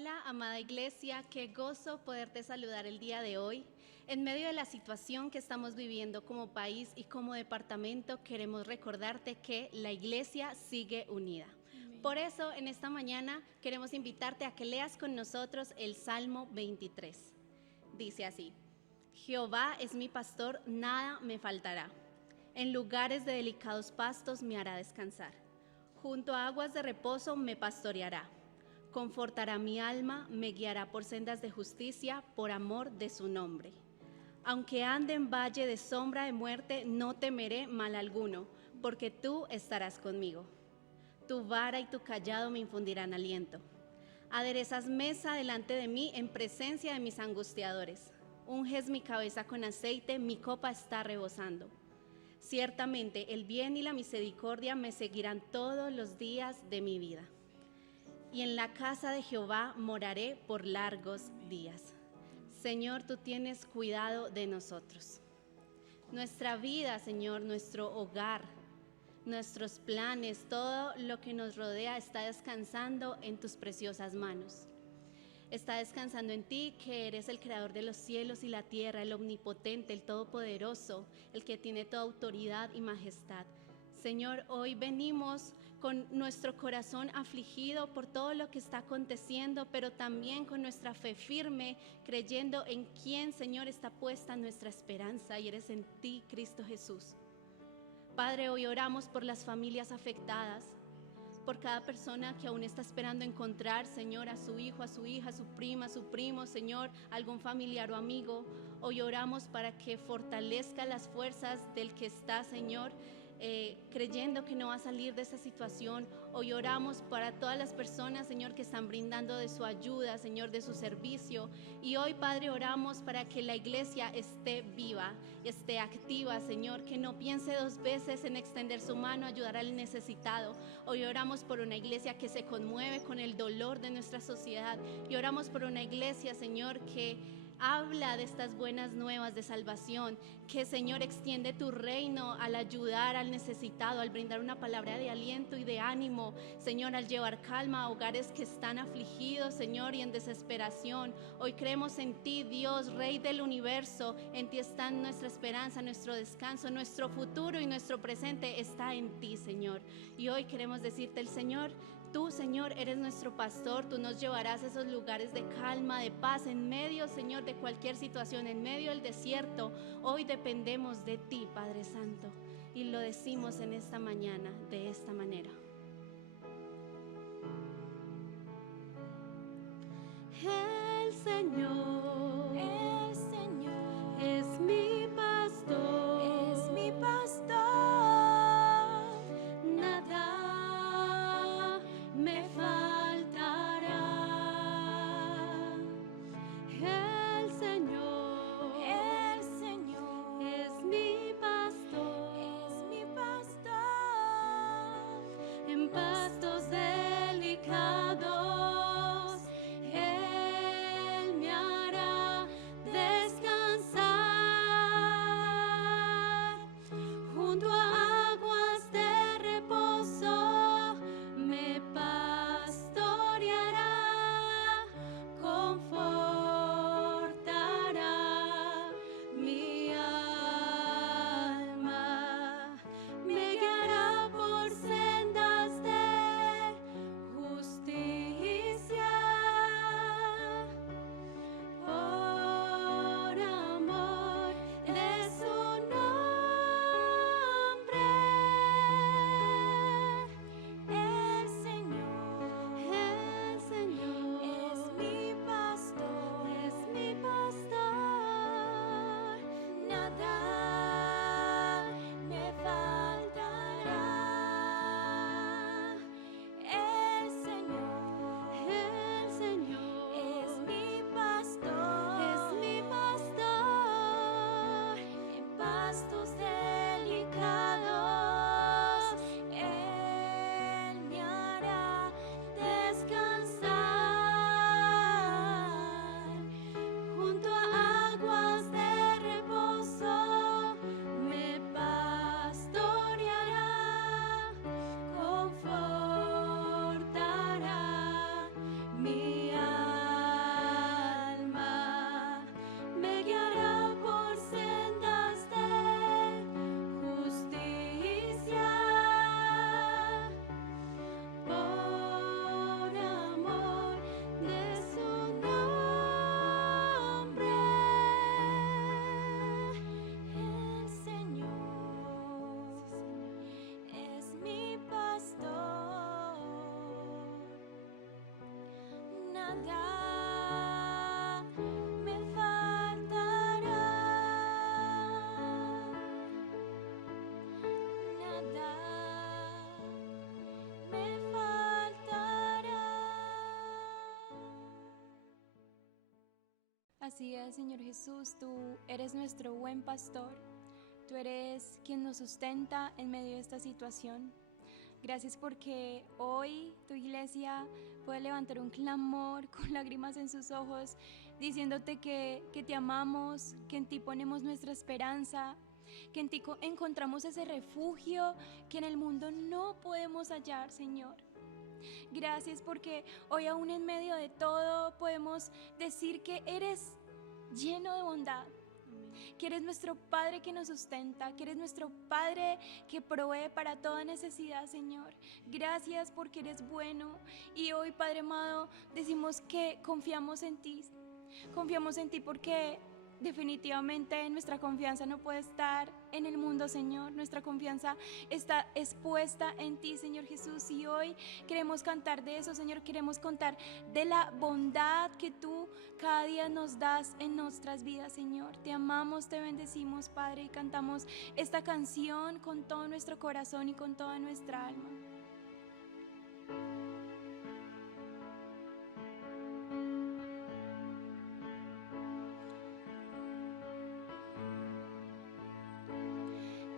Hola, amada iglesia, qué gozo poderte saludar el día de hoy. En medio de la situación que estamos viviendo como país y como departamento, queremos recordarte que la iglesia sigue unida. Amén. Por eso, en esta mañana queremos invitarte a que leas con nosotros el Salmo 23. Dice así: Jehová es mi pastor, nada me faltará. En lugares de delicados pastos me hará descansar. Junto a aguas de reposo me pastoreará. Confortará mi alma, me guiará por sendas de justicia, por amor de su nombre. Aunque ande en valle de sombra de muerte, no temeré mal alguno, porque tú estarás conmigo. Tu vara y tu callado me infundirán aliento. Aderezas mesa delante de mí en presencia de mis angustiadores. Unges mi cabeza con aceite, mi copa está rebosando. Ciertamente el bien y la misericordia me seguirán todos los días de mi vida. Y en la casa de Jehová moraré por largos días. Señor, tú tienes cuidado de nosotros. Nuestra vida, Señor, nuestro hogar, nuestros planes, todo lo que nos rodea está descansando en tus preciosas manos. Está descansando en ti, que eres el creador de los cielos y la tierra, el omnipotente, el todopoderoso, el que tiene toda autoridad y majestad. Señor, hoy venimos con nuestro corazón afligido por todo lo que está aconteciendo, pero también con nuestra fe firme, creyendo en quién, Señor, está puesta nuestra esperanza, y eres en ti, Cristo Jesús. Padre, hoy oramos por las familias afectadas, por cada persona que aún está esperando encontrar, Señor, a su hijo, a su hija, a su prima, a su primo, Señor, algún familiar o amigo. Hoy oramos para que fortalezca las fuerzas del que está, Señor, creyendo que no va a salir de esa situación. Hoy oramos para todas las personas, Señor, que están brindando de su ayuda, Señor, de su servicio. Y hoy, Padre, oramos para que la iglesia esté viva, esté activa, Señor, que no piense dos veces en extender su mano a ayudar al necesitado. Hoy oramos por una iglesia que se conmueve con el dolor de nuestra sociedad, y oramos por una iglesia, Señor, que habla de estas buenas nuevas de salvación, que, Señor, extiende tu reino al ayudar al necesitado, al brindar una palabra de aliento y de ánimo, Señor, al llevar calma a hogares que están afligidos, Señor, y en desesperación. Hoy creemos en ti, Dios, Rey del universo. En ti está nuestra esperanza, nuestro descanso, nuestro futuro y nuestro presente está en ti, Señor. Y hoy queremos decirte, el Señor, tú, Señor, eres nuestro pastor. Tú nos llevarás a esos lugares de calma, de paz, en medio, Señor, de cualquier situación, en medio del desierto. Hoy dependemos de ti, Padre Santo, y lo decimos en esta mañana de esta manera. El Señor es mi pastor, nada me faltará. El Señor es mi pastor, en pastos delicados Él me hará nada me faltará, nada me faltará. Así es, Señor Jesús, tú eres nuestro buen pastor. Tú eres quien nos sustenta en medio de esta situación. Gracias porque hoy tu iglesia puede levantar un clamor con lágrimas en sus ojos, diciéndote que te amamos, que en ti ponemos nuestra esperanza, que en ti encontramos ese refugio que en el mundo no podemos hallar, Señor. Gracias porque hoy aún en medio de todo podemos decir que eres lleno de bondad, que eres nuestro Padre que nos sustenta, que eres nuestro Padre que provee para toda necesidad, Señor. Gracias porque eres bueno. Y hoy, Padre amado, decimos que confiamos en ti. Confiamos en ti porque definitivamente nuestra confianza no puede estar en el mundo, Señor. Nuestra confianza está expuesta en ti, Señor Jesús. Y hoy queremos cantar de eso, Señor. Queremos contar de la bondad que tú cada día nos das en nuestras vidas, Señor. Te amamos, te bendecimos, Padre, y cantamos esta canción con todo nuestro corazón y con toda nuestra alma.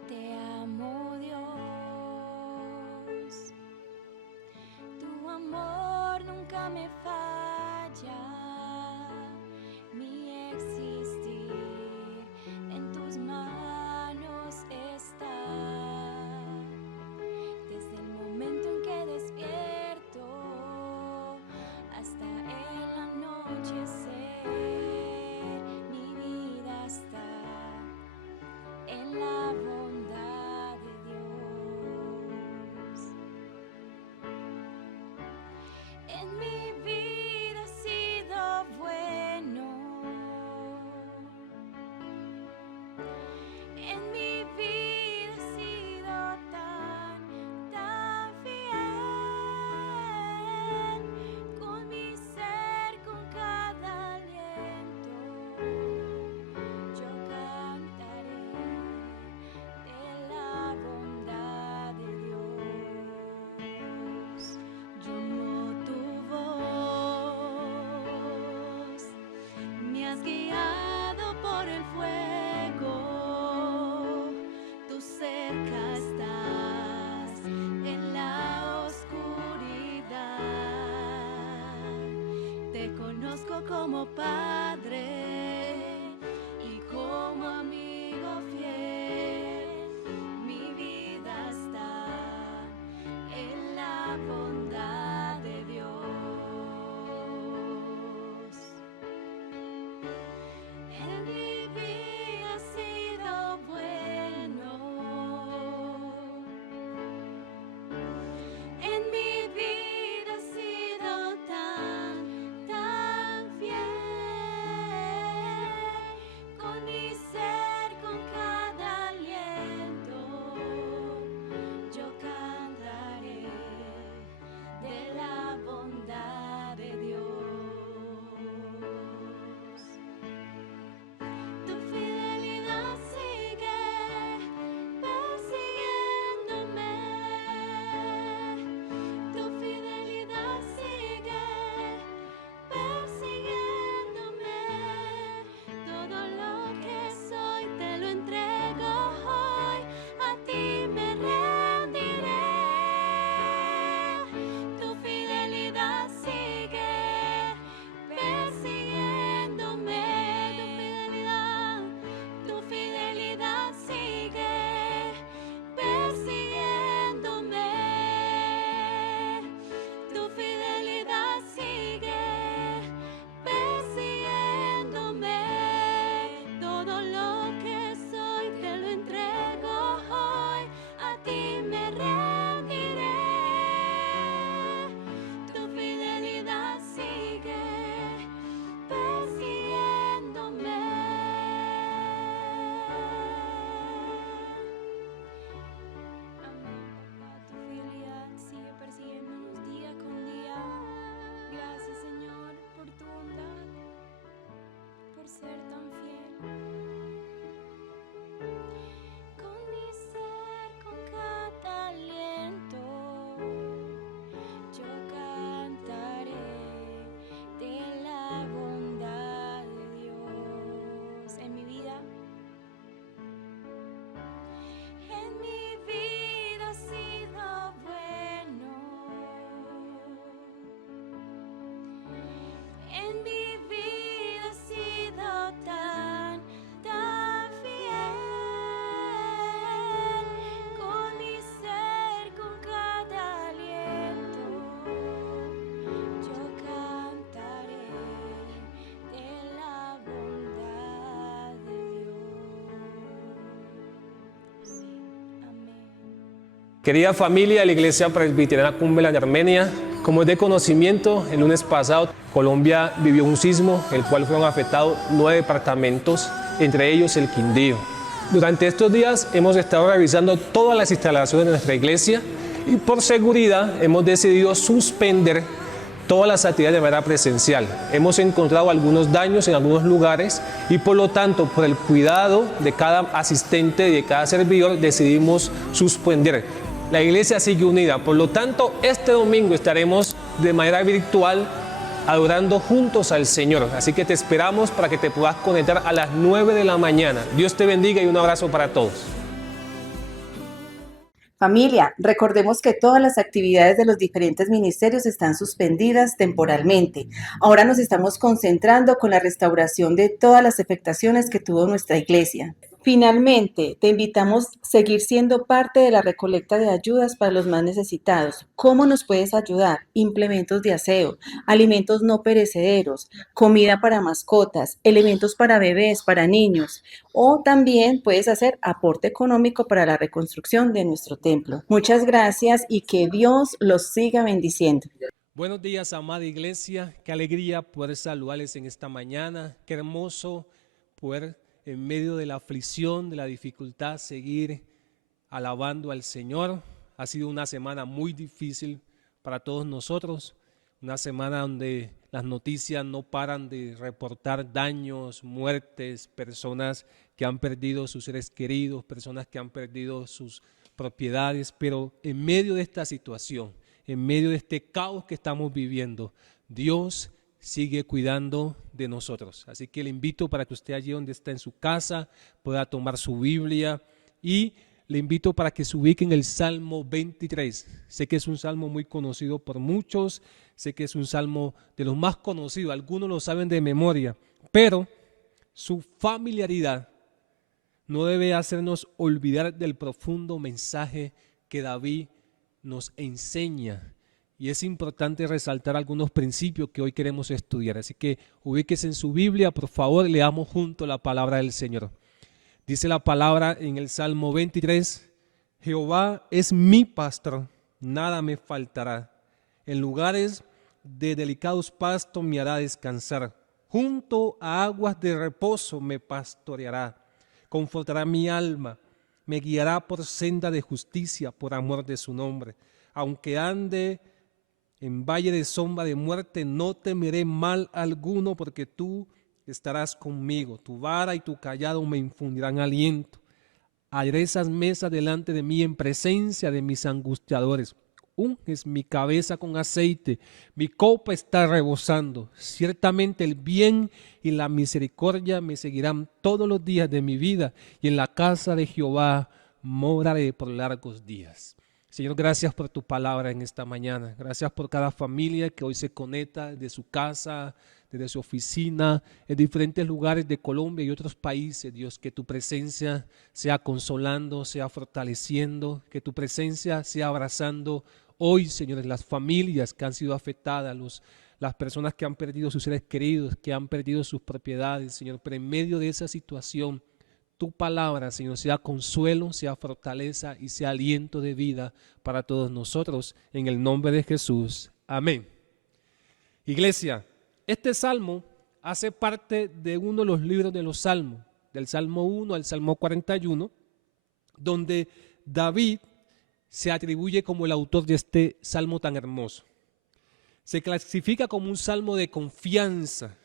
Te amo, Dios, tu amor nunca me falla, mi existir en tus manos está, desde el momento en que despierto hasta el anochecer, mi vida está en la bondad de Dios. En mi vida has sido bueno, en mi vida has sido tan fiel, con mi ser, con cada aliento, yo cantaré de la bondad de Dios. Yo amo tu voz, me has guiado por el fuego, tú cerca estás en la oscuridad. Te conozco como Padre y como amigo fiel. Mi vida está en la bondad de Dios. En mi vida has sido bueno, en mi vida has sido tan fiel, con mi ser, Querida familia de la Iglesia Presbiteriana Cumberland de Armenia, como es de conocimiento, el lunes pasado Colombia vivió un sismo, el cual fueron afectados 9 departamentos, entre ellos el Quindío. Durante estos días hemos estado revisando todas las instalaciones de nuestra iglesia y por seguridad hemos decidido suspender todas las actividades de manera presencial. Hemos encontrado algunos daños en algunos lugares y por lo tanto, por el cuidado de cada asistente y de cada servidor, decidimos suspender. La iglesia sigue unida, por lo tanto, este domingo estaremos de manera virtual adorando juntos al Señor. Así que te esperamos para que te puedas conectar a las 9 de la mañana. Dios te bendiga y un abrazo para todos. Familia, recordemos que todas las actividades de los diferentes ministerios están suspendidas temporalmente. Ahora nos estamos concentrando con la restauración de todas las afectaciones que tuvo nuestra iglesia. Finalmente, te invitamos a seguir siendo parte de la recolecta de ayudas para los más necesitados. ¿Cómo nos puedes ayudar? Implementos de aseo, alimentos no perecederos, comida para mascotas, elementos para bebés, para niños. O también puedes hacer aporte económico para la reconstrucción de nuestro templo. Muchas gracias y que Dios los siga bendiciendo. Buenos días, amada iglesia. Qué alegría poder saludarles en esta mañana. Qué hermoso poder en medio de la aflicción, de la dificultad, seguir alabando al Señor. Ha sido una semana muy difícil para todos nosotros, una semana donde las noticias no paran de reportar daños, muertes, personas que han perdido sus seres queridos, personas que han perdido sus propiedades, pero en medio de esta situación, en medio de este caos que estamos viviendo, Dios sigue cuidando de nosotros. Así que le invito para que usted allí donde está en su casa pueda tomar su Biblia y le invito para que se ubique en el Salmo 23. Sé que es un salmo muy conocido por muchos, sé que es un salmo de los más conocidos, algunos lo saben de memoria, pero su familiaridad no debe hacernos olvidar del profundo mensaje que David nos enseña. Y es importante resaltar algunos principios que hoy queremos estudiar. Así que ubíquese en su Biblia, por favor, leamos juntos la palabra del Señor. Dice la palabra en el Salmo 23, Jehová es mi pastor, nada me faltará. En lugares de delicados pastos me hará descansar. Junto a aguas de reposo me pastoreará. Confortará mi alma, me guiará por senda de justicia por amor de su nombre. Aunque ande en valle de sombra de muerte, no temeré mal alguno, porque tú estarás conmigo. Tu vara y tu cayado me infundirán aliento. Aderezas mesas delante de mí en presencia de mis angustiadores. Unges mi cabeza con aceite, mi copa está rebosando. Ciertamente el bien y la misericordia me seguirán todos los días de mi vida, y en la casa de Jehová moraré por largos días. Señor, gracias por tu palabra en esta mañana. Gracias por cada familia que hoy se conecta desde su casa, desde su oficina, en diferentes lugares de Colombia y otros países. Dios, que tu presencia sea consolando, sea fortaleciendo, que tu presencia sea abrazando hoy, Señor, las familias que han sido afectadas, las personas que han perdido sus seres queridos, que han perdido sus propiedades, Señor. Pero en medio de esa situación, tu palabra, Señor, sea consuelo, sea fortaleza y sea aliento de vida para todos nosotros, en el nombre de Jesús. Amén. Iglesia, este salmo hace parte de uno de los libros de los salmos, del Salmo 1 al Salmo 41, donde David se atribuye como el autor de este salmo tan hermoso. Se clasifica como un salmo de confianza,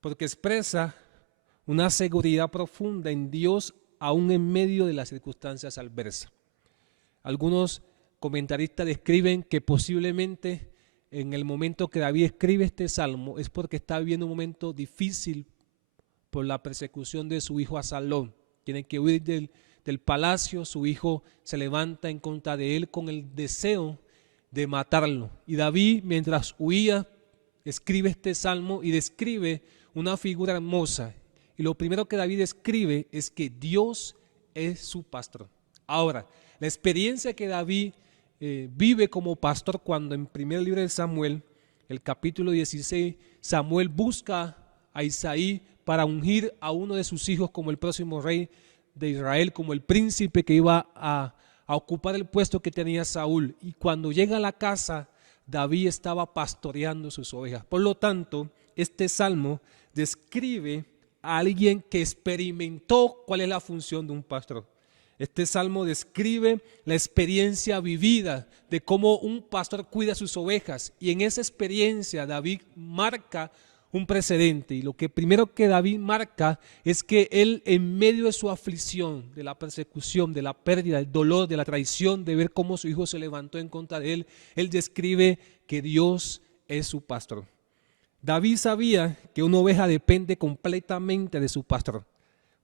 porque expresa una seguridad profunda en Dios aún en medio de las circunstancias adversas. Algunos comentaristas describen que posiblemente en el momento que David escribe este salmo es porque está viviendo un momento difícil por la persecución de su hijo Absalón. Tiene que huir del palacio, su hijo se levanta en contra de él con el deseo de matarlo. Y David, mientras huía, escribe este salmo y describe una figura hermosa. Y lo primero que David escribe es que Dios es su pastor. Ahora, la experiencia que David vive como pastor cuando en primer libro de Samuel, el capítulo 16, Samuel busca a Isaí para ungir a uno de sus hijos como el próximo rey de Israel, como el príncipe que iba a a ocupar el puesto que tenía Saúl. Y cuando llega a la casa, David estaba pastoreando sus ovejas. Por lo tanto, este salmo describe a alguien que experimentó cuál es la función de un pastor. Este salmo describe la experiencia vivida de cómo un pastor cuida sus ovejas, y en esa experiencia David marca un precedente. Y lo que primero que David marca es que él, en medio de su aflicción, de la persecución, de la pérdida, del dolor, de la traición, de ver cómo su hijo se levantó en contra de él describe que Dios es su pastor. David sabía que una oveja depende completamente de su pastor.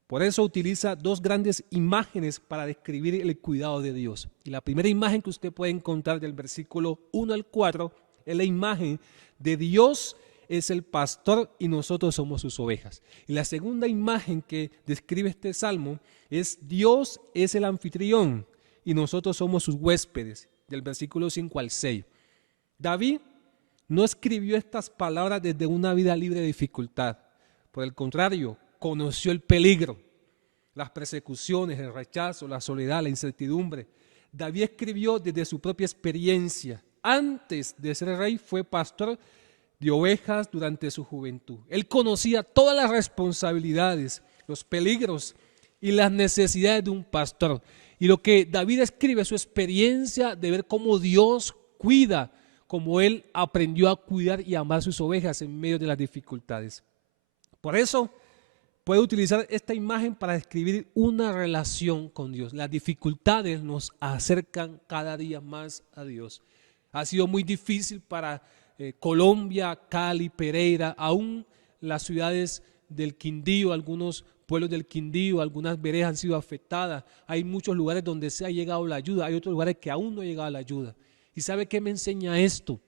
Por eso utiliza dos grandes imágenes para describir el cuidado de Dios. Y la primera imagen que usted puede encontrar del versículo 1 al 4 es la imagen de Dios es el pastor y nosotros somos sus ovejas. Y la segunda imagen que describe este salmo es Dios es el anfitrión y nosotros somos sus huéspedes, del versículo 5 al 6. David no escribió estas palabras desde una vida libre de dificultad. Por el contrario, conoció el peligro, las persecuciones, el rechazo, la soledad, la incertidumbre. David escribió desde su propia experiencia. Antes de ser rey fue pastor de ovejas durante su juventud. Él conocía todas las responsabilidades, los peligros y las necesidades de un pastor. Y lo que David escribe es su experiencia de ver cómo Dios cuida, cómo él aprendió a cuidar y amar sus ovejas en medio de las dificultades. Por eso puede utilizar esta imagen para describir una relación con Dios. Las dificultades nos acercan cada día más a Dios. Ha sido muy difícil para Colombia, Cali, Pereira, aún las ciudades del Quindío, algunos pueblos del Quindío, algunas veredas han sido afectadas. Hay muchos lugares donde se ha llegado la ayuda, hay otros lugares que aún no ha llegado la ayuda. ¿Y sabe qué me enseña esto?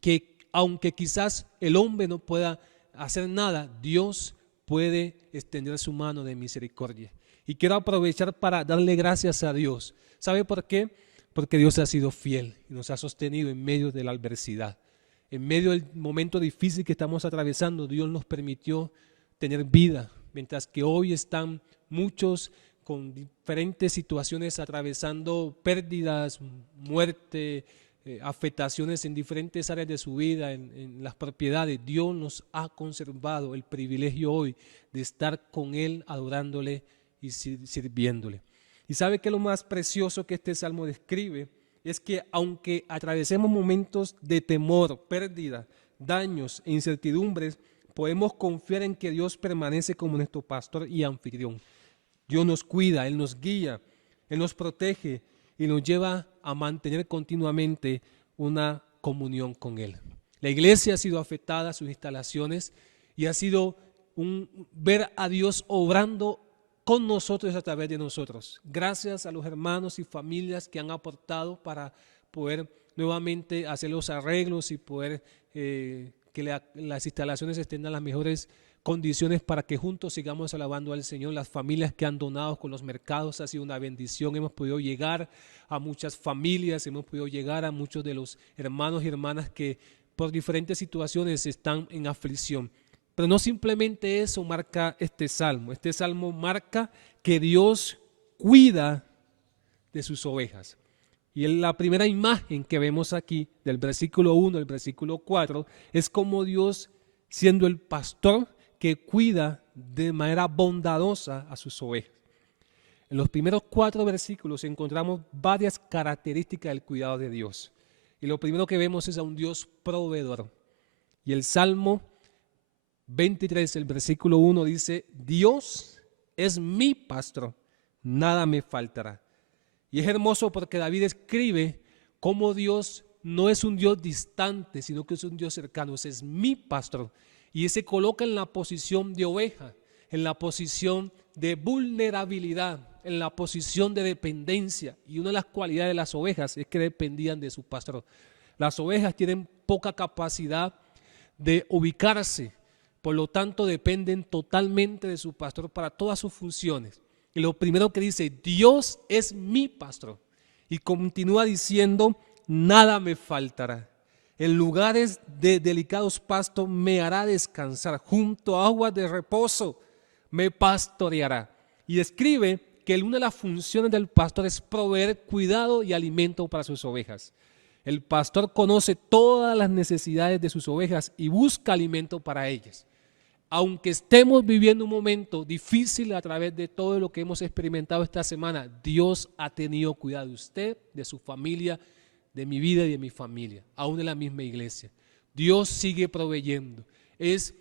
Que aunque quizás el hombre no pueda hacer nada, Dios puede extender su mano de misericordia. Y quiero aprovechar para darle gracias a Dios. ¿Sabe por qué? Porque Dios ha sido fiel y nos ha sostenido en medio de la adversidad. En medio del momento difícil que estamos atravesando, Dios nos permitió tener vida, mientras que hoy están muchos con diferentes situaciones atravesando pérdidas, muerte, afectaciones en diferentes áreas de su vida, en las propiedades. Dios nos ha conservado el privilegio hoy de estar con Él, adorándole y sirviéndole. Y sabe que lo más precioso que este salmo describe es que aunque atravesemos momentos de temor, pérdida, daños e incertidumbres, podemos confiar en que Dios permanece como nuestro pastor y anfitrión. Dios nos cuida, Él nos guía, Él nos protege y nos lleva a mantener continuamente una comunión con Él. La iglesia ha sido afectada, sus instalaciones, y ha sido ver a Dios obrando con nosotros a través de nosotros. Gracias a los hermanos y familias que han aportado para poder nuevamente hacer los arreglos y poder que las instalaciones estén en las mejores condiciones para que juntos sigamos alabando al Señor. Las familias que han donado con los mercados ha sido una bendición. Hemos podido llegar a muchas familias, hemos podido llegar a muchos de los hermanos y hermanas que por diferentes situaciones están en aflicción. Pero no simplemente eso marca este salmo marca que Dios cuida de sus ovejas. Y la primera imagen que vemos aquí del versículo 1 al versículo 4 es como Dios, siendo el pastor que cuida de manera bondadosa a sus ovejas. En los primeros 4 versículos encontramos varias características del cuidado de Dios. Y lo primero que vemos es a un Dios proveedor. Y el Salmo 23, el versículo 1 dice: Dios es mi pastor, nada me faltará. Y es hermoso porque David escribe cómo Dios no es un Dios distante, sino que es un Dios cercano. Es mi pastor. Y se coloca en la posición de oveja, en la posición de vulnerabilidad, en la posición de dependencia. Y una de las cualidades de las ovejas es que dependían de su pastor. Las ovejas tienen poca capacidad de ubicarse, por lo tanto dependen totalmente de su pastor para todas sus funciones. Y lo primero que dice: Dios es mi pastor. Y continúa diciendo: nada me faltará. En lugares de delicados pastos me hará descansar, junto a aguas de reposo me pastoreará. Y describe que una de las funciones del pastor es proveer cuidado y alimento para sus ovejas. El pastor conoce todas las necesidades de sus ovejas y busca alimento para ellas. Aunque estemos viviendo un momento difícil a través de todo lo que hemos experimentado esta semana, Dios ha tenido cuidado de usted, de su familia, de mi vida y de mi familia, aún en la misma iglesia. Dios sigue proveyendo. Es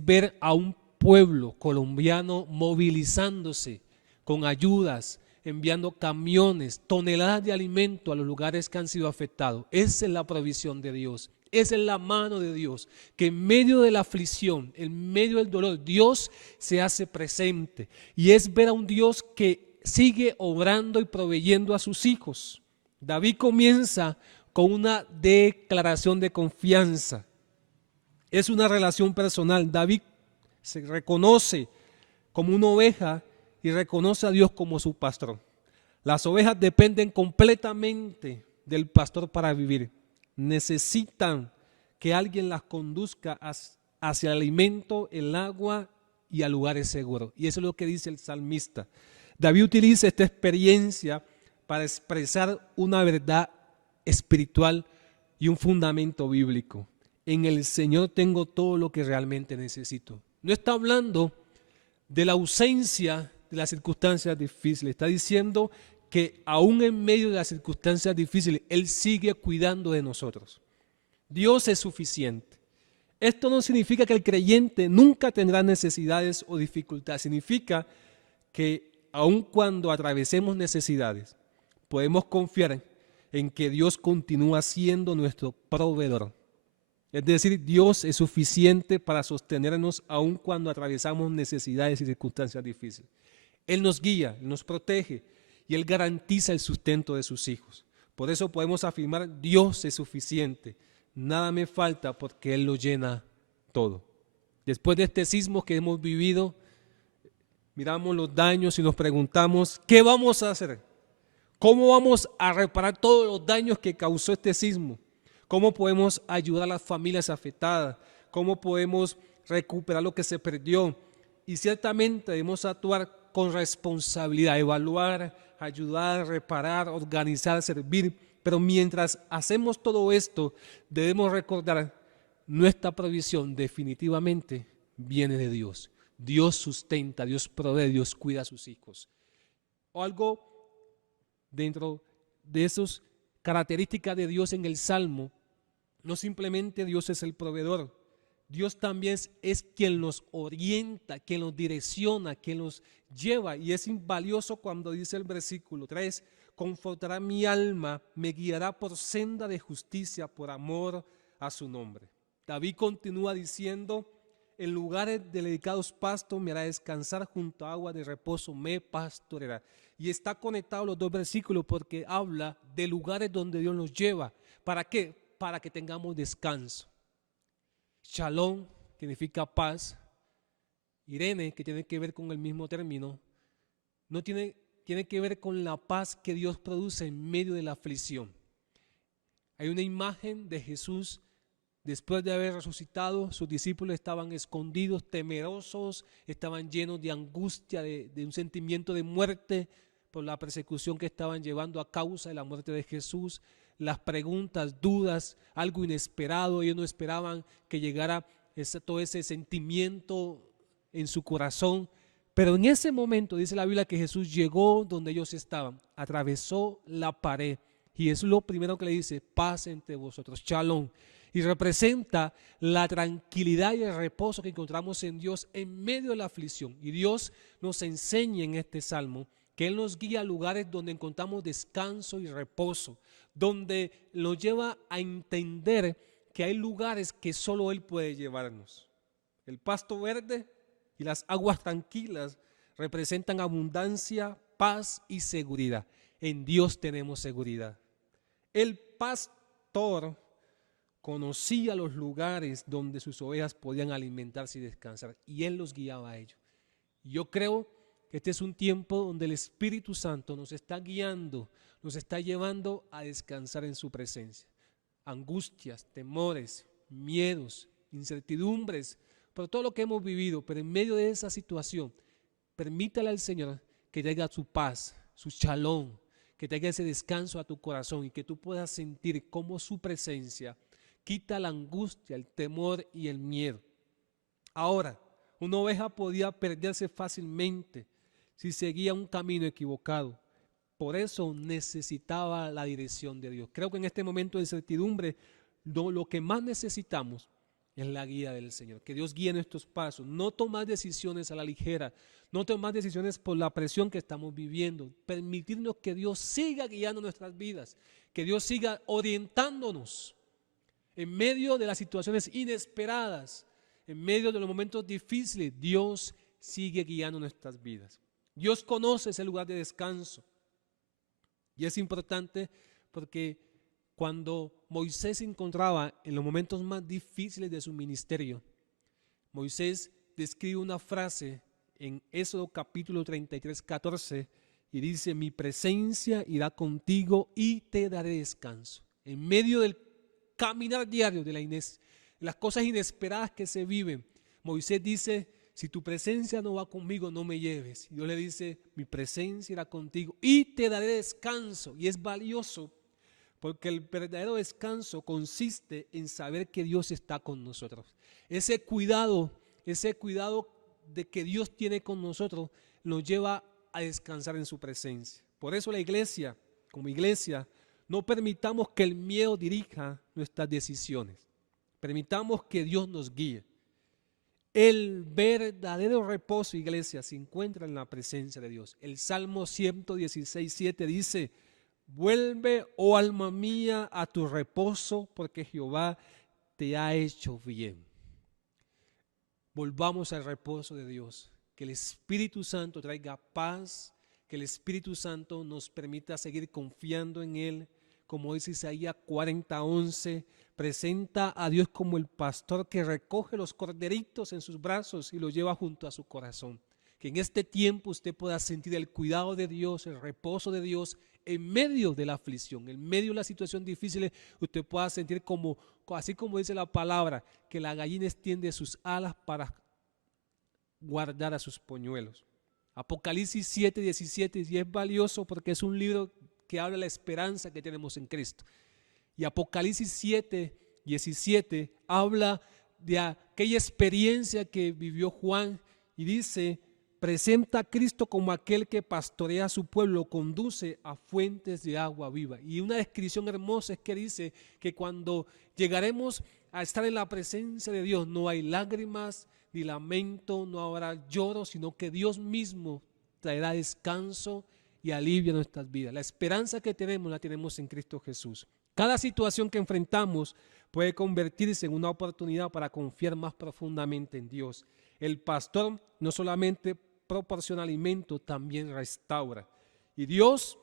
ver a un pueblo colombiano movilizándose con ayudas, enviando camiones, toneladas de alimento a los lugares que han sido afectados. Esa es la provisión de Dios. Esa es la mano de Dios, que en medio de la aflicción, en medio del dolor, Dios se hace presente. Y es ver a un Dios que sigue obrando y proveyendo a sus hijos. David comienza con una declaración de confianza. Es una relación personal. David se reconoce como una oveja y reconoce a Dios como su pastor. Las ovejas dependen completamente del pastor para vivir. Necesitan que alguien las conduzca hacia el alimento, el agua y a lugares seguros. Y eso es lo que dice el salmista. David utiliza esta experiencia para expresar una verdad espiritual y un fundamento bíblico. En el Señor tengo todo lo que realmente necesito. No está hablando de la ausencia de las circunstancias difíciles. Está diciendo que aún en medio de las circunstancias difíciles, Él sigue cuidando de nosotros. Dios es suficiente. Esto no significa que el creyente nunca tendrá necesidades o dificultades. Significa que aun cuando atravesemos necesidades, podemos confiar en que Dios continúa siendo nuestro proveedor. Es decir, Dios es suficiente para sostenernos aun cuando atravesamos necesidades y circunstancias difíciles. Él nos guía, nos protege y Él garantiza el sustento de sus hijos. Por eso podemos afirmar, Dios es suficiente. Nada me falta porque Él lo llena todo. Después de este sismo que hemos vivido, miramos los daños y nos preguntamos, ¿qué vamos a hacer? ¿Cómo vamos a reparar todos los daños que causó este sismo? ¿Cómo podemos ayudar a las familias afectadas? ¿Cómo podemos recuperar lo que se perdió? Y ciertamente debemos actuar con responsabilidad, evaluar, ayudar, reparar, organizar, servir. Pero mientras hacemos todo esto, debemos recordar, nuestra provisión definitivamente viene de Dios. Dios sustenta, Dios provee, Dios cuida a sus hijos. O algo dentro de esas características de Dios en el Salmo, no simplemente Dios es el proveedor, Dios también es quien nos orienta, quien nos direcciona, quien nos lleva. Y es valioso cuando dice el versículo 3, confortará mi alma, me guiará por senda de justicia por amor a su nombre. David continúa diciendo, en lugares de delicados pastos me hará descansar, junto a agua de reposo me pastoreará. Y está conectado los dos versículos porque habla de lugares donde Dios nos lleva. ¿Para qué? Para que tengamos descanso. Shalom significa paz. Irene, que tiene que ver con el mismo término, no tiene que ver con la paz que Dios produce en medio de la aflicción. Hay una imagen de Jesús después de haber resucitado. Sus discípulos estaban escondidos, temerosos, estaban llenos de angustia, de un sentimiento de muerte por la persecución que estaban llevando a causa de la muerte de Jesús. Las preguntas, dudas, algo inesperado. Ellos no esperaban que llegara todo ese sentimiento en su corazón. Pero en ese momento dice la Biblia que Jesús llegó donde ellos estaban, atravesó la pared y es lo primero que le dice, paz entre vosotros, shalom. Y representa la tranquilidad y el reposo que encontramos en Dios en medio de la aflicción. Y Dios nos enseña en este salmo que Él nos guía a lugares donde encontramos descanso y reposo, donde nos lleva a entender que hay lugares que solo Él puede llevarnos. El pasto verde y las aguas tranquilas representan abundancia, paz y seguridad. En Dios tenemos seguridad. El pastor conocía los lugares donde sus ovejas podían alimentarse y descansar y Él los guiaba a ellos. Yo creo que este es un tiempo donde el Espíritu Santo nos está guiando, nos está llevando a descansar en su presencia. Angustias, temores, miedos, incertidumbres, por todo lo que hemos vivido, pero en medio de esa situación, permítale al Señor que traiga su paz, su shalom, que traiga ese descanso a tu corazón y que tú puedas sentir cómo su presencia quita la angustia, el temor y el miedo. Ahora, una oveja podía perderse fácilmente si seguía un camino equivocado. Por eso necesitaba la dirección de Dios. Creo que en este momento de incertidumbre, lo que más necesitamos es la guía del Señor. Que Dios guíe nuestros pasos. No tomar decisiones a la ligera. No tomar decisiones por la presión que estamos viviendo. Permitirnos que Dios siga guiando nuestras vidas. Que Dios siga orientándonos en medio de las situaciones inesperadas. En medio de los momentos difíciles, Dios sigue guiando nuestras vidas. Dios conoce ese lugar de descanso. Y es importante porque cuando Moisés se encontraba en los momentos más difíciles de su ministerio, Moisés describe una frase en Éxodo capítulo 33, 14, y dice: mi presencia irá contigo y te daré descanso. En medio del caminar diario, de las cosas inesperadas que se viven, Moisés dice: si tu presencia no va conmigo, no me lleves. Y Dios le dice: mi presencia irá contigo y te daré descanso. Y es valioso porque el verdadero descanso consiste en saber que Dios está con nosotros. Ese cuidado de que Dios tiene con nosotros nos lleva a descansar en su presencia. Por eso la iglesia, como iglesia, no permitamos que el miedo dirija nuestras decisiones. Permitamos que Dios nos guíe. El verdadero reposo, iglesia, se encuentra en la presencia de Dios. El Salmo 116:7 dice: vuelve, oh alma mía, a tu reposo, porque Jehová te ha hecho bien. Volvamos al reposo de Dios. Que el Espíritu Santo traiga paz, que el Espíritu Santo nos permita seguir confiando en Él. Como dice Isaías 40:11, presenta a Dios como el pastor que recoge los corderitos en sus brazos y los lleva junto a su corazón. Que en este tiempo usted pueda sentir el cuidado de Dios, el reposo de Dios en medio de la aflicción, en medio de la situación difícil. Usted pueda sentir así como dice la palabra, que la gallina extiende sus alas para guardar a sus polluelos. Apocalipsis 7:17, y es valioso porque es un libro que habla de la esperanza que tenemos en Cristo. Y Apocalipsis 7:17 habla de aquella experiencia que vivió Juan y dice: presenta a Cristo como aquel que pastorea a su pueblo, conduce a fuentes de agua viva. Y una descripción hermosa es que dice que cuando llegaremos a estar en la presencia de Dios, no hay lágrimas ni lamento, no habrá lloro, sino que Dios mismo traerá descanso y alivia nuestras vidas. La esperanza que tenemos la tenemos en Cristo Jesús. Cada situación que enfrentamos puede convertirse en una oportunidad para confiar más profundamente en Dios. El pastor no solamente proporciona alimento, también restaura. Y Dios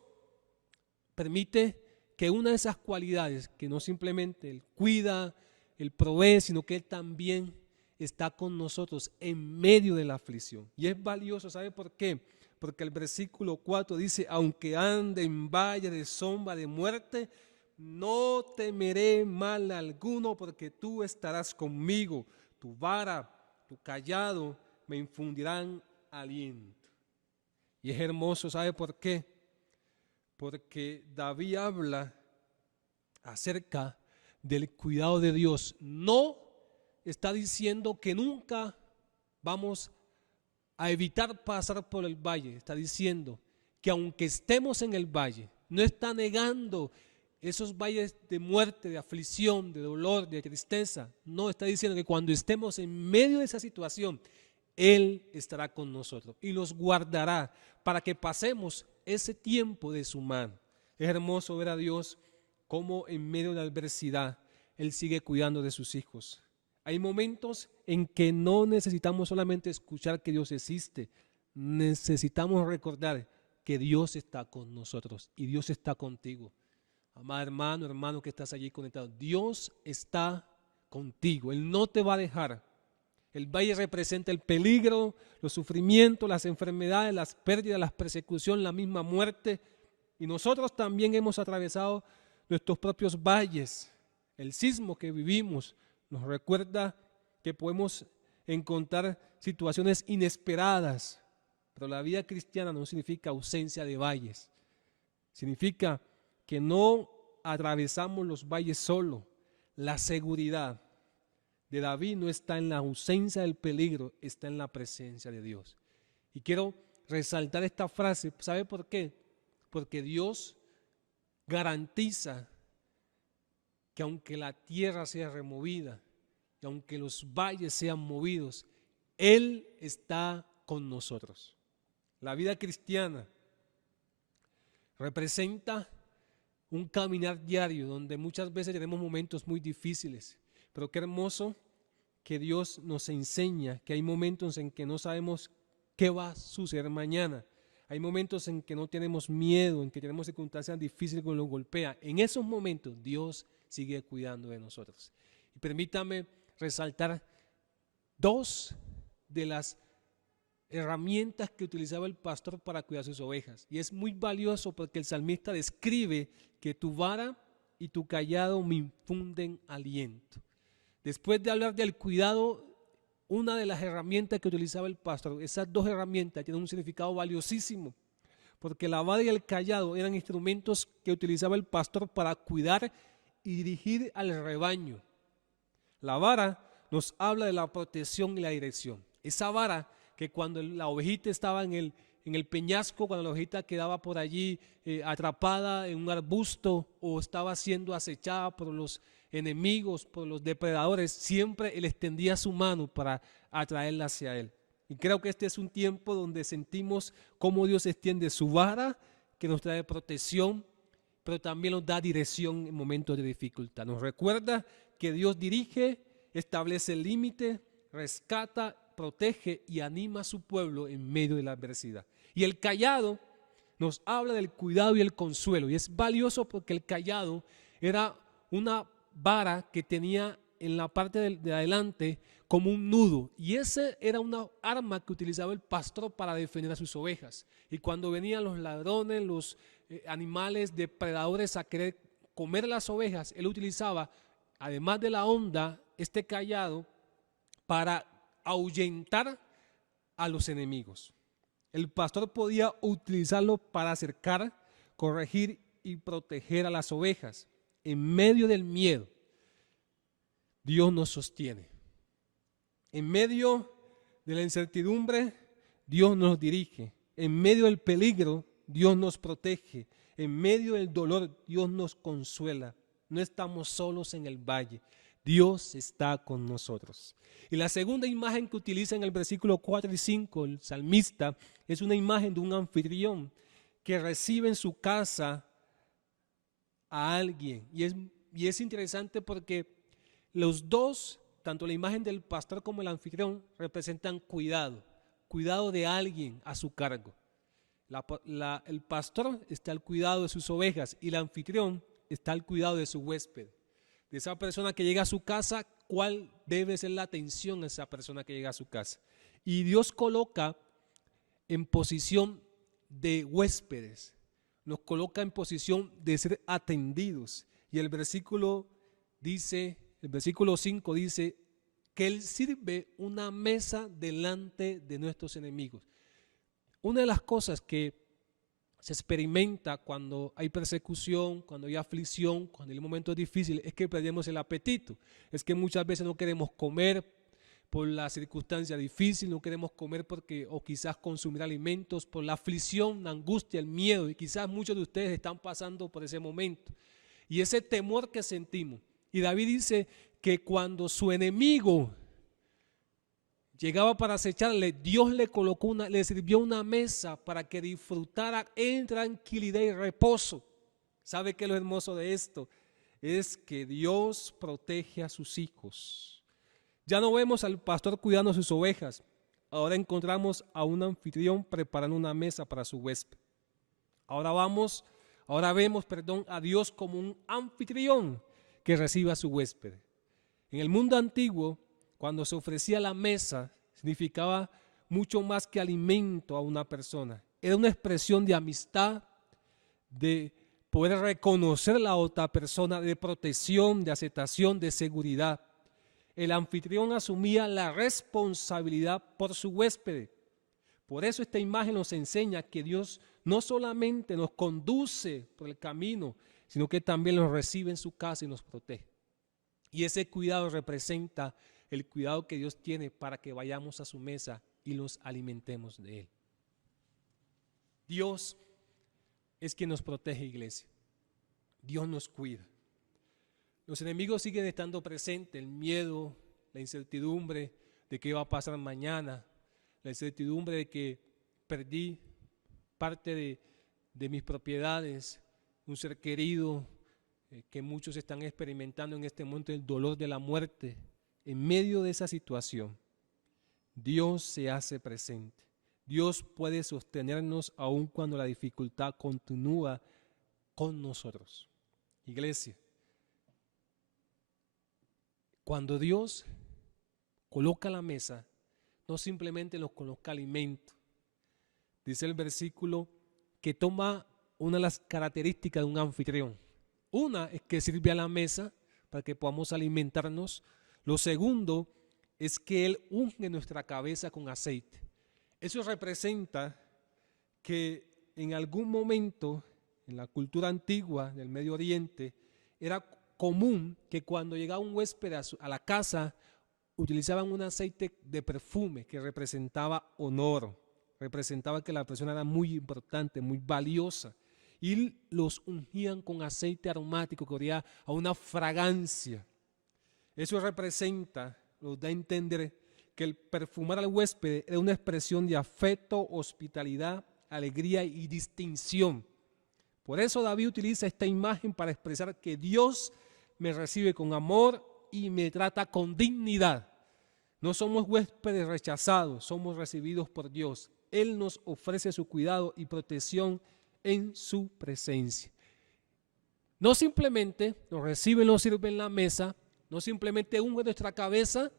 permite que una de esas cualidades, que no simplemente Él cuida, Él provee, sino que Él también está con nosotros en medio de la aflicción. Y es valioso, ¿sabe por qué? Porque el versículo 4 dice: aunque ande en valle de sombra de muerte, no temeré mal alguno, porque tú estarás conmigo. Tu vara, tu cayado me infundirán aliento. Y es hermoso, ¿sabe por qué? Porque David habla acerca del cuidado de Dios. No está diciendo que nunca vamos a evitar pasar por el valle. Está diciendo que aunque estemos en el valle, no está negando esos valles de muerte, de aflicción, de dolor, de tristeza. No, está diciendo que cuando estemos en medio de esa situación, Él estará con nosotros y los guardará para que pasemos ese tiempo de su mano. Es hermoso ver a Dios cómo en medio de la adversidad Él sigue cuidando de sus hijos. Hay momentos en que no necesitamos solamente escuchar que Dios existe, necesitamos recordar que Dios está con nosotros y Dios está contigo. Amado hermano que estás allí conectado, Dios está contigo, Él no te va a dejar. El valle representa el peligro, los sufrimientos, las enfermedades, las pérdidas, las persecuciones, la misma muerte. Y nosotros también hemos atravesado nuestros propios valles. El sismo que vivimos nos recuerda que podemos encontrar situaciones inesperadas, pero la vida cristiana no significa ausencia de valles. Significa que no atravesamos los valles solo. La seguridad de David no está en la ausencia del peligro, está en la presencia de Dios. Y quiero resaltar esta frase, ¿sabe por qué? Porque Dios garantiza que aunque la tierra sea removida, y aunque los valles sean movidos, Él está con nosotros. La vida cristiana representa un caminar diario donde muchas veces tenemos momentos muy difíciles, pero qué hermoso que Dios nos enseña que hay momentos en que no sabemos qué va a suceder mañana. Hay momentos en que no tenemos miedo, en que tenemos circunstancias difíciles que nos golpean. En esos momentos Dios sigue cuidando de nosotros. Y permítame resaltar dos de las herramientas que utilizaba el pastor para cuidar sus ovejas. Y es muy valioso porque el salmista describe que tu vara y tu cayado me infunden aliento. Después de hablar del cuidado, una de las herramientas que utilizaba el pastor, esas dos herramientas tienen un significado valiosísimo, porque la vara y el cayado eran instrumentos que utilizaba el pastor para cuidar y dirigir al rebaño. La vara nos habla de la protección y la dirección. Esa vara que cuando la ovejita estaba en el peñasco, cuando la ovejita quedaba por allí atrapada en un arbusto o estaba siendo acechada por los enemigos, por los depredadores, siempre él extendía su mano para atraerla hacia él. Y creo que este es un tiempo donde sentimos cómo Dios extiende su vara, que nos trae protección, pero también nos da dirección en momentos de dificultad. Nos recuerda que Dios dirige, establece el límite, rescata, protege y anima a su pueblo en medio de la adversidad. Y el cayado nos habla del cuidado y el consuelo. Y es valioso porque el cayado era una vara que tenía en la parte de adelante como un nudo. Y ese era una arma que utilizaba el pastor para defender a sus ovejas. Y cuando venían los ladrones, los animales depredadores a querer comer las ovejas, él utilizaba, además de la honda, este cayado para ahuyentar a los enemigos. El pastor podía utilizarlo para acercar, corregir y proteger a las ovejas. En medio del miedo, Dios nos sostiene. En medio de la incertidumbre, Dios nos dirige. En medio del peligro, Dios nos protege. En medio del dolor, Dios nos consuela. No estamos solos en el valle. Dios está con nosotros. Y la segunda imagen que utiliza en el versículo 4 y 5 el salmista es una imagen de un anfitrión que recibe en su casa a alguien. Y es interesante porque los dos, tanto la imagen del pastor como el anfitrión, representan cuidado de alguien a su cargo. El pastor está al cuidado de sus ovejas y el anfitrión está al cuidado de su huésped. De esa persona que llega a su casa, ¿cuál debe ser la atención a esa persona que llega a su casa? Y Dios coloca en posición de huéspedes, nos coloca en posición de ser atendidos. Y el versículo 5 dice que Él sirve una mesa delante de nuestros enemigos. Una de las cosas que se experimenta cuando hay persecución, cuando hay aflicción, cuando hay momentos difíciles, es que perdemos el apetito. Es que muchas veces no queremos comer por la circunstancia difícil, no queremos comer o quizás consumir alimentos por la aflicción, la angustia, el miedo. Y quizás muchos de ustedes están pasando por ese momento. Y ese temor que sentimos. Y David dice que cuando su enemigo llegaba para acecharle, Dios le sirvió una mesa para que disfrutara en tranquilidad y reposo. ¿Sabe qué es lo hermoso de esto? Es que Dios protege a sus hijos. Ya no vemos al pastor cuidando sus ovejas. Ahora encontramos a un anfitrión preparando una mesa para su huésped. Ahora vemos a Dios como un anfitrión que recibe a su huésped. En el mundo antiguo, cuando se ofrecía la mesa, significaba mucho más que alimento a una persona. Era una expresión de amistad, de poder reconocer a la otra persona, de protección, de aceptación, de seguridad. El anfitrión asumía la responsabilidad por su huésped, Por eso esta imagen nos enseña que Dios no solamente nos conduce por el camino, sino que también nos recibe en su casa y nos protege. Y ese cuidado representa el cuidado que Dios tiene para que vayamos a su mesa y nos alimentemos de Él. Dios es quien nos protege, iglesia. Dios nos cuida. Los enemigos siguen estando presentes, el miedo, la incertidumbre de qué va a pasar mañana, la incertidumbre de que perdí parte de mis propiedades, un ser querido que muchos están experimentando en este momento, el dolor de la muerte. En medio de esa situación, Dios se hace presente. Dios puede sostenernos aun cuando la dificultad continúa con nosotros. Iglesia, cuando Dios coloca la mesa, no simplemente nos coloca alimento. Dice el versículo que toma una de las características de un anfitrión. Una es que sirve a la mesa para que podamos alimentarnos. Lo segundo es que Él unge nuestra cabeza con aceite. Eso representa que en algún momento en la cultura antigua del Medio Oriente era común que cuando llegaba un huésped a la casa utilizaban un aceite de perfume que representaba honor, representaba que la persona era muy importante, muy valiosa, y los ungían con aceite aromático que olía a una fragancia. Eso representa, nos da a entender que el perfumar al huésped era una expresión de afecto, hospitalidad, alegría y distinción. Por eso David utiliza esta imagen para expresar que Dios me recibe con amor y me trata con dignidad. No somos huéspedes rechazados, somos recibidos por Dios. Él nos ofrece su cuidado y protección en su presencia. No simplemente nos recibe, nos sirve en la mesa, no simplemente unge nuestra cabeza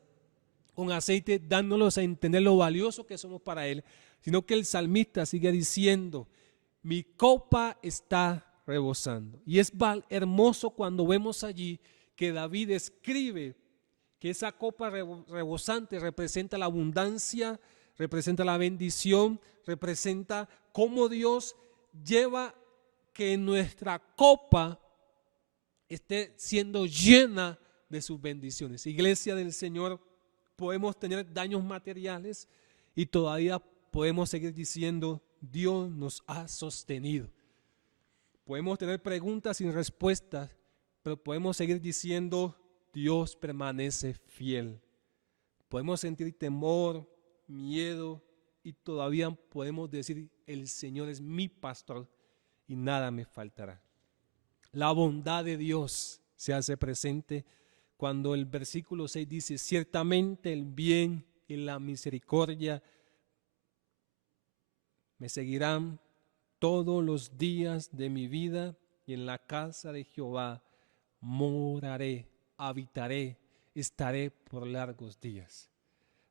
con aceite, dándonos a entender lo valioso que somos para Él, sino que el salmista sigue diciendo, mi copa está rebosando. Y es hermoso cuando vemos allí que David escribe que esa copa rebosante representa la abundancia, representa la bendición, representa cómo Dios lleva que nuestra copa esté siendo llena de sus bendiciones. Iglesia del Señor, podemos tener daños materiales y todavía podemos seguir diciendo, Dios nos ha sostenido. Podemos tener preguntas sin respuestas, pero podemos seguir diciendo, Dios permanece fiel. Podemos sentir temor, miedo y todavía podemos decir, el Señor es mi pastor y nada me faltará. La bondad de Dios se hace presente cuando el versículo 6 dice, ciertamente el bien y la misericordia me seguirán todos los días de mi vida y en la casa de Jehová moraré, habitaré, estaré por largos días.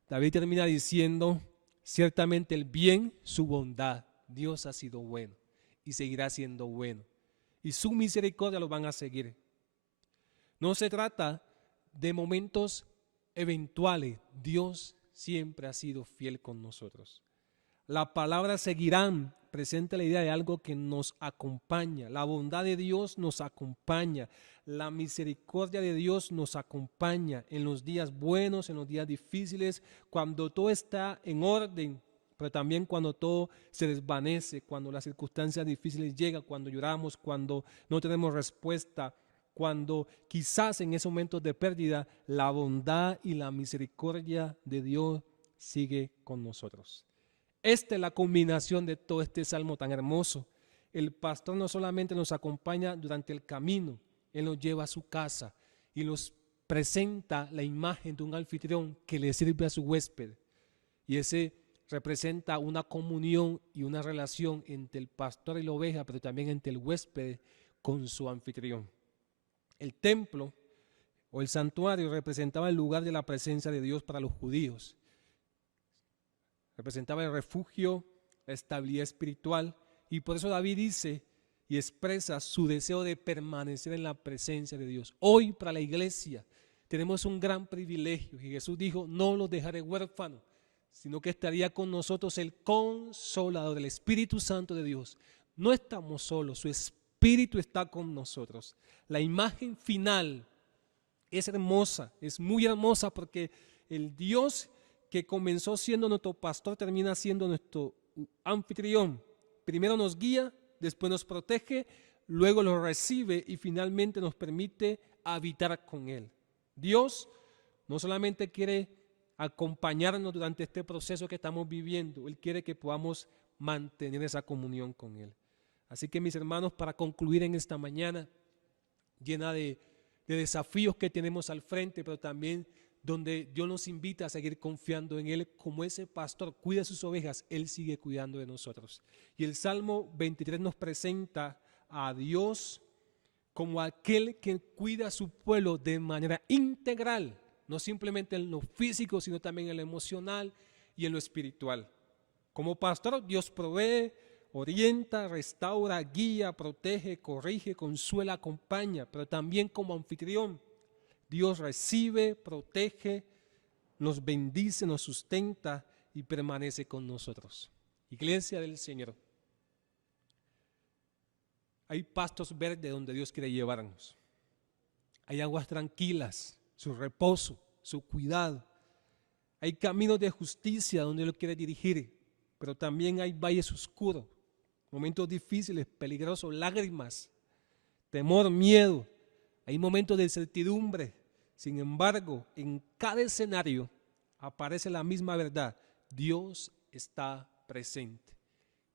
David termina diciendo, ciertamente el bien, su bondad, Dios ha sido bueno y seguirá siendo bueno. Y su misericordia lo van a seguir. No se trata de momentos eventuales, Dios siempre ha sido fiel con nosotros. La palabra seguirán presenta la idea de algo que nos acompaña. La bondad de Dios nos acompaña. La misericordia de Dios nos acompaña en los días buenos, en los días difíciles, cuando todo está en orden, pero también cuando todo se desvanece, cuando las circunstancias difíciles llegan, cuando lloramos, cuando no tenemos respuesta, cuando quizás en esos momentos de pérdida, la bondad y la misericordia de Dios sigue con nosotros. Esta es la combinación de todo este salmo tan hermoso. El pastor no solamente nos acompaña durante el camino, Él nos lleva a su casa y nos presenta la imagen de un anfitrión que le sirve a su huésped. Y ese representa una comunión y una relación entre el pastor y la oveja, pero también entre el huésped con su anfitrión. El templo o el santuario representaba el lugar de la presencia de Dios para los judíos. Representaba el refugio, la estabilidad espiritual, y por eso David dice y expresa su deseo de permanecer en la presencia de Dios. Hoy para la iglesia tenemos un gran privilegio y Jesús dijo, no los dejaré huérfanos, sino que estaría con nosotros el Consolador, el Espíritu Santo de Dios. No estamos solos, su Espíritu está con nosotros. La imagen final es hermosa, es muy hermosa, porque el Dios que comenzó siendo nuestro pastor termina siendo nuestro anfitrión. Primero nos guía, después nos protege, luego lo recibe y finalmente nos permite habitar con Él. Dios no solamente quiere acompañarnos durante este proceso que estamos viviendo, Él quiere que podamos mantener esa comunión con Él. Así que, mis hermanos, para concluir en esta mañana llena de desafíos que tenemos al frente, pero también donde Dios nos invita a seguir confiando en Él, como ese pastor cuida sus ovejas, Él sigue cuidando de nosotros. Y el Salmo 23 nos presenta a Dios como aquel que cuida a su pueblo de manera integral, no simplemente en lo físico, sino también en lo emocional y en lo espiritual. Como pastor, Dios provee, orienta, restaura, guía, protege, corrige, consuela, acompaña, pero también como anfitrión, Dios recibe, protege, nos bendice, nos sustenta y permanece con nosotros. Iglesia del Señor, hay pastos verdes donde Dios quiere llevarnos. Hay aguas tranquilas, su reposo, su cuidado. Hay caminos de justicia donde Él quiere dirigir, pero también hay valles oscuros, momentos difíciles, peligrosos, lágrimas, temor, miedo. Hay momentos de incertidumbre. Sin embargo, en cada escenario aparece la misma verdad. Dios está presente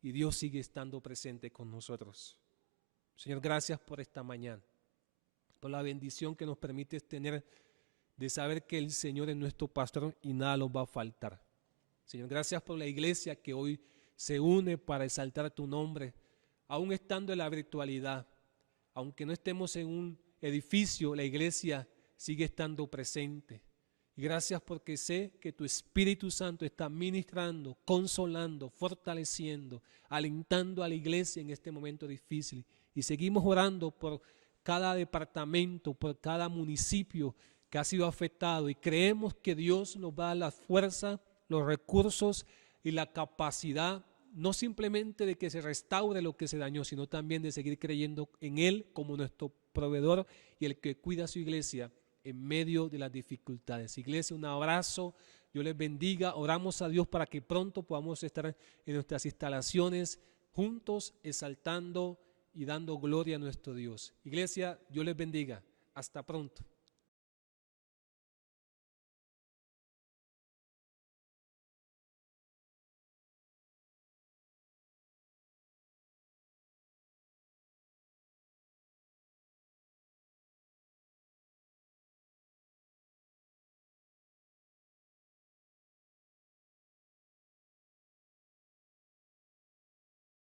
y Dios sigue estando presente con nosotros. Señor, gracias por esta mañana, por la bendición que nos permite tener de saber que el Señor es nuestro pastor y nada nos va a faltar. Señor, gracias por la iglesia que hoy se une para exaltar tu nombre, aún estando en la virtualidad. Aunque no estemos en un edificio, la iglesia sigue estando presente. Y gracias porque sé que tu Espíritu Santo está ministrando, consolando, fortaleciendo, alentando a la iglesia en este momento difícil. Y seguimos orando por cada departamento, por cada municipio que ha sido afectado. Y creemos que Dios nos va a dar la fuerza, los recursos y la capacidad, no simplemente de que se restaure lo que se dañó, sino también de seguir creyendo en Él como nuestro proveedor y el que cuida a su iglesia en medio de las dificultades. Iglesia, un abrazo, Dios les bendiga. Oramos a Dios para que pronto podamos estar en nuestras instalaciones juntos, exaltando y dando gloria a nuestro Dios. Iglesia, Dios les bendiga. Hasta pronto.